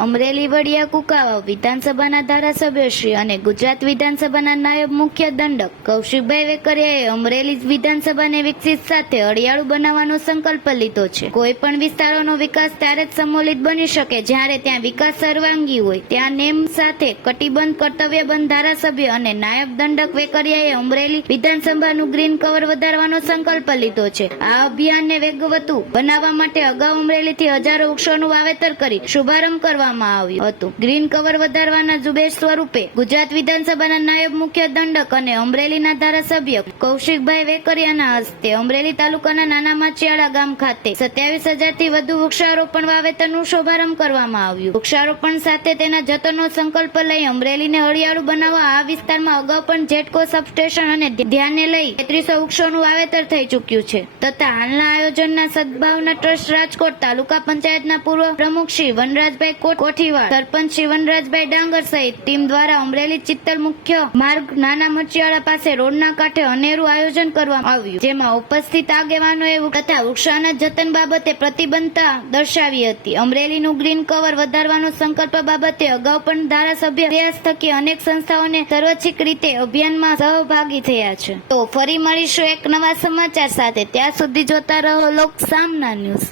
અમરેલી વડિયા કુકાવા વિધાનસભાના ધારાસભ્યશ્રી અને ગુજરાત વિધાનસભાના નાયબ મુખ્ય દંડક કૌશિકભાઈ વેકરિયાએ અમરેલી વિધાનસભાને વિકસિત સાથે હરિયાળું બનાવવાનો સંકલ્પ લીધો છે. કોઈ પણ વિસ્તારોનો વિકાસ ત્યારે જ સંમોલિત બની શકે જ્યારે ત્યાં વિકાસ સર્વાંગી હોય. ત્યાં નેમ સાથે કટિબંધ કર્તવ્યબંધ ધારાસભ્ય અને નાયબ દંડક વેકરિયાએ અમરેલી વિધાનસભાનું ગ્રીન કવર વધારવાનો સંકલ્પ લીધો છે. આ અભિયાનને વેગવતું બનાવવા માટે અગાઉ અમરેલીથી હજારો વૃક્ષોનું વાવેતર કરી શુભારંભ કરવામાં આવ્યું હતું. ગ્રીન કવર વધારવાના ઝુંબેશ સ્વરૂપે ગુજરાત વિધાનસભાના નાયબ મુખ્ય દંડક અને અમરેલીના ધારાસભ્ય કૌશિકભાઈ વેકરિયાના હસ્તે અમરેલી તાલુકાના નાના માચિયાળા ગામ ખાતે સત્યાવીસ હજારથી વધુ વૃક્ષારોપણ વાવેતરનું શુભારંભ કરવામાં આવ્યું. વૃક્ષારોપણ સાથે તેના જતનનો સંકલ્પ લઈ અમરેલીને હળિયાળું બનાવવા આ વિસ્તારમાં અગાઉ પણ જેટકો સબસ્ટેશન અને ધ્યાને લઈ તેત્રીસો વૃક્ષોનું વાવેતર થઈ ચૂક્યું છે. તથા હાલના આયોજનના સદભાવના ટ્રસ્ટ રાજકોટ તાલુકા પંચાયતના પૂર્વ પ્રમુખ શ્રી વનરાજભાઈ કોઠીવાડ. સરપંચ શિવનરાજભાઈ ડાંગર સહિત ટીમ દ્વારા અમરેલી ચિત્તલ મુખ્ય માર્ગ નાના મચિયાળા પાસે રોડના કાંઠે અનેરું આયોજન કરવામાં આવ્યું, જેમાં ઉપસ્થિત આગેવાનોએ તથા વૃક્ષાના જતન બાબતે પ્રતિબંધતા દર્શાવી હતી. અમરેલીનું ગ્રીન કવર વધારવાનો સંકલ્પ બાબતે અગાઉ પણ ધારાસભ્ય પ્રયાસ થકી અનેક સંસ્થાઓને સર્વૈચ્છિક રીતે અભિયાનમાં સહભાગી થયા છે. તો ફરી મળીશું એક નવા સમાચાર સાથે. ત્યાં સુધી જોતા રહો લોક સામના ન્યૂઝ.